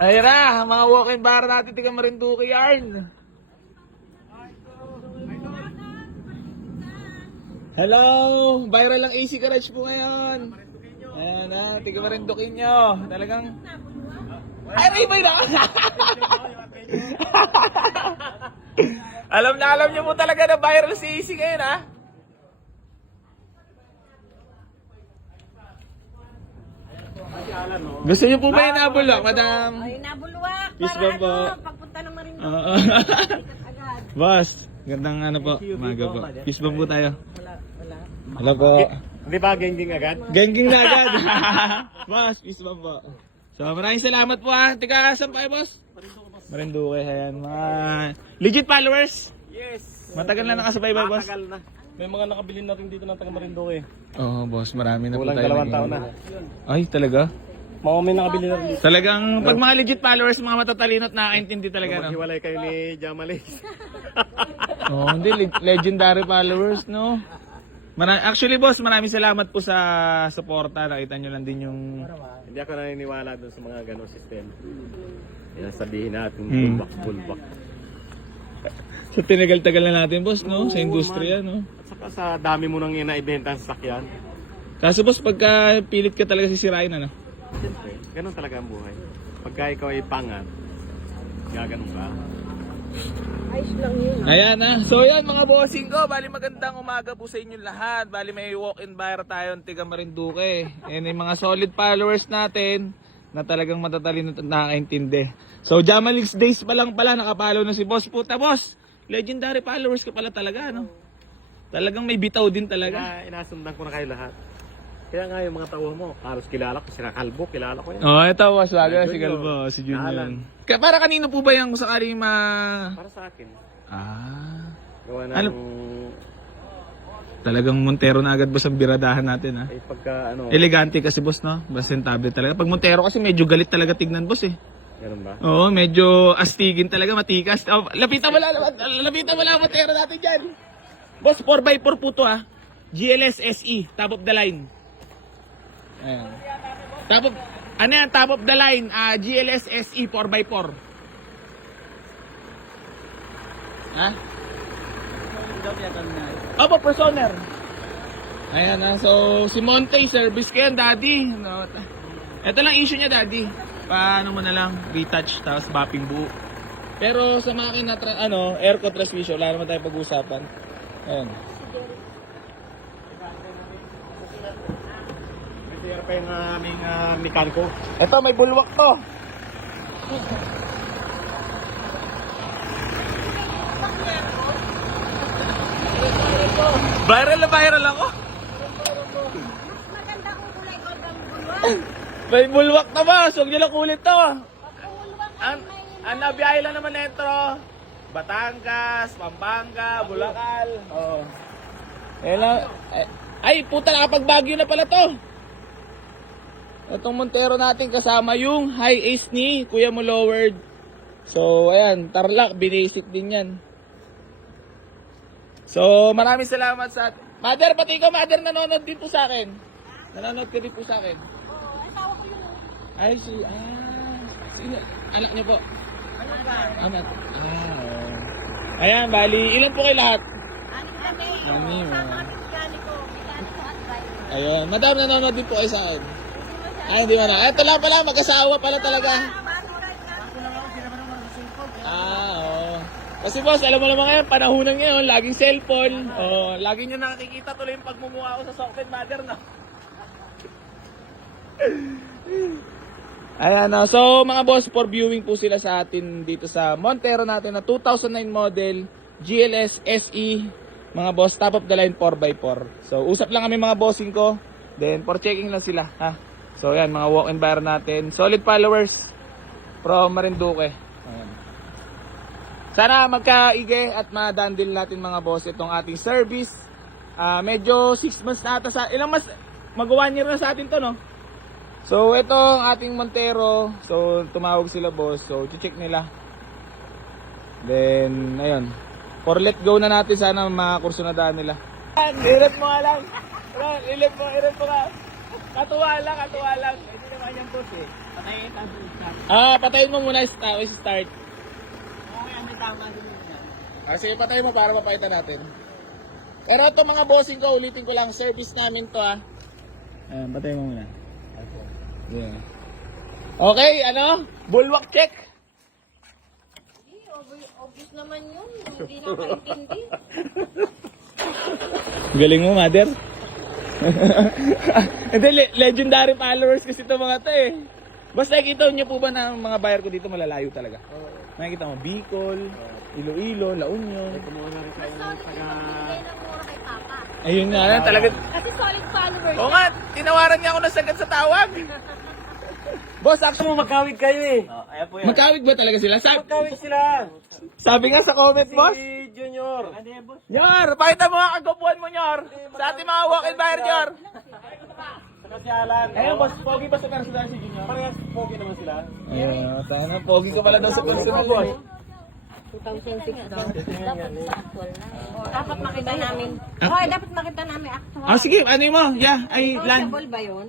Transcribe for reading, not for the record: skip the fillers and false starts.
Ayun na, mga walk-in bar natin, tiga Marinduque yarn. Hello! Viral ang AC Garage po ngayon. Ayan na, tiga Marinduque nyo. Talagang... Ay, may na! alam nyo po talaga na viral si AC ngayon, ha? Gusto niyo po ba yung nabulwak, madam? Ay, nabulwak. Peace Para ba po? pagpunta ng Marinduque. Oo. Agad. Boss, gandang ano po, umaga po. Peace bomb po tayo. Wala. Hello po. Di ba genging agad? Genging na agad. Boss, peace bomb po. So maraming salamat po ha. Tika, saan pa kayo, boss? Marinduque, ayan. Mga legit followers. Yes. Matagal na nakasubaybay, boss. Matagal na. May mga nakabili na rin dito ng taga Marinduque. Oo, boss, marami na po Kulang tayo. 2 taon na. Ay, talaga? Mga may nakabili na rin dito. Talagang, pag mga legit followers, mga matatalino at nakakaintindi talaga, no? Maghiwalay kayo ni Jamalex. Oo, hindi, legendary followers, no? Actually, boss, maraming salamat po sa suporta. Nakita nyo lang din yung... Hindi ako naniniwala dun sa mga ganong system. Yan sabihin natin, bulbak. Sa tinagal-tagal na natin, boss, no? Sa industriya, no? At saka sa dami mo nang inaibenta sa sakyan. Kaso, boss, pagka pilit ka talaga sisirain, ano? Siyempre, ganun talaga ang buhay. Pagka ikaw ay pangat, gaganon ka. Ayos lang yun. Ayan na. So yan mga bossing ko, bali magandang umaga po sa inyo lahat. Bali may walk-in buyer tayo ng tiga Marinduque. Yan yung mga solid followers natin na talagang matatalino at nakakaintindi. So Jamalix days pa lang pala nakapalo na si Boss Puta. Boss, legendary followers ka pala talaga, no? Talagang may bitaw din talaga. Inasundan ko na kayo lahat. Kaya nga yung mga tao mo, halos kilala ko, si Kalbo, kilala ko yan. Oh, ito boss, baga si Junior. Galbo, si Junior. Alan. Para kanino po ba yung sakaling Para sa akin, Gawa gawa ng... Ano? Talagang Montero na agad boss ang biradahan natin, ha? Ay pagka ano, Elegante kasi boss, no? Presentable talaga. Pag Montero kasi medyo galit talaga tignan boss, eh. ganun ba? Oo, medyo astigin talaga, matikas. Oh, lapitan mo lang Montero natin dyan. Boss, 4x4 po to, ha? GLS SE, top of the line. Ayan. Ano yan, top of the line, GLS SE 4x4. Ha? Opo, personer. Ayan na, so si Monte, service ko yan, daddy. No, ito lang issue niya, daddy. Paano mo na lang, retouch, tapos bapping buo. Pero sa makina, aircon transmission, wala naman tayo pag-uusapan. Ayan. Kasi pa yung aming mekaniko. Ito, may bulwak to. Viral ako. Maganda kung kulay gold ang bulwak. May bulwak na ba? Huwag nyo lang kulit to. Bulwak Ang nabiyahe lang naman nito, Batangas, Pampanga, Bulacan. Oh. Ay, puta, nakapag-Baguio na pala to. Itong Montero natin kasama yung high ace ni Kuya mo lowered. So, ayan, Tarlac, basic din yan. So, maraming salamat sa... Mother, pati ikaw, mother, nanonood din po sa akin. Nanonood ka din po sa akin. Oo, asawa ko yun. Ay, sino? Anak niyo po? Anak. Ayan, bali, ilan po kayo lahat? Anim kami. Anim, Kasama oh. kami mekaniko at driver. Ayun, madam, nanonood din po kayo sa akin. Ay, hindi mo na. Eto lang pala, mag-asawa pala talaga. Oo. Kasi boss, alam mo naman ngayon, panahunan ngayon, laging cellphone. Oh, lagi nyo nakikita tuloy yung pagmumukha ko sa Socket Mother, no? Ayan, so mga boss, for viewing po sila sa atin dito sa Montero natin na 2009 model GLS SE. Mga boss, top of the line 4x4. So, usap lang kami mga bossing ko. Then, for checking lang sila, ha? So, ayan, mga walk-in buyer natin. Solid followers from Marinduque. Ayan. Sana magkaige at madandil natin mga boss itong ating service. Medyo 6 months na ata sa... Ilang mas... Mag-1 year na sa atin to, no? So, ito ang ating Montero. So, tumawag sila boss. So, check nila. Then, ayun. For let go na natin, sana makakurso na daan nila. Iret mo nga lang. Iret mo ka. Katuwa lang. Hindi naman yan boss eh. Patayin mo muna start. Okay, may tama din yan. Sige, patayin mo para mapaitan natin. Pero ito mga bossing ko, ulitin ko lang, service namin to Ayan, patayin mo muna. Yeah. Okay, ano? Bulwark check. Obvious naman yun. Hindi nakaintindi. Galing mo, mother. Hindi, legendary followers kasi ito mga to eh. Basta nakikita niyo po ba na mga buyer ko dito malalayo talaga? Nakikita mo, Bicol, Iloilo, La Union. Kumuha na rin kayo Solid ng yung taga... pamimigay ng mura kay Papa. Ayun nga lang, talaga. Kasi solid followers. Oo nga, tinawaran niya ako na sagad sa tawag. Boss, actually, Magkawig kayo eh. Ayan po yan. magkawig ba talaga sila? Magkawig sila. Sabi nga sa comment, boss. Si Junior. Ano yan, boss? Nyor, pakita mo ang kagapuan mo, Nyor. Sa ating mga walk-in buyer, Nyor. Saka si Alan. Ayun, boss, pogi ba sa personal si Junior? Parehas pogi naman sila. Ayun, sana pogi ka pala daw sa personal, boss. 2006 daw. Dapat sa actual na. Dapat makita namin. Dapat makita namin actual. Sige, ano mo? Yeah, ay, land. Negotiable ba yun?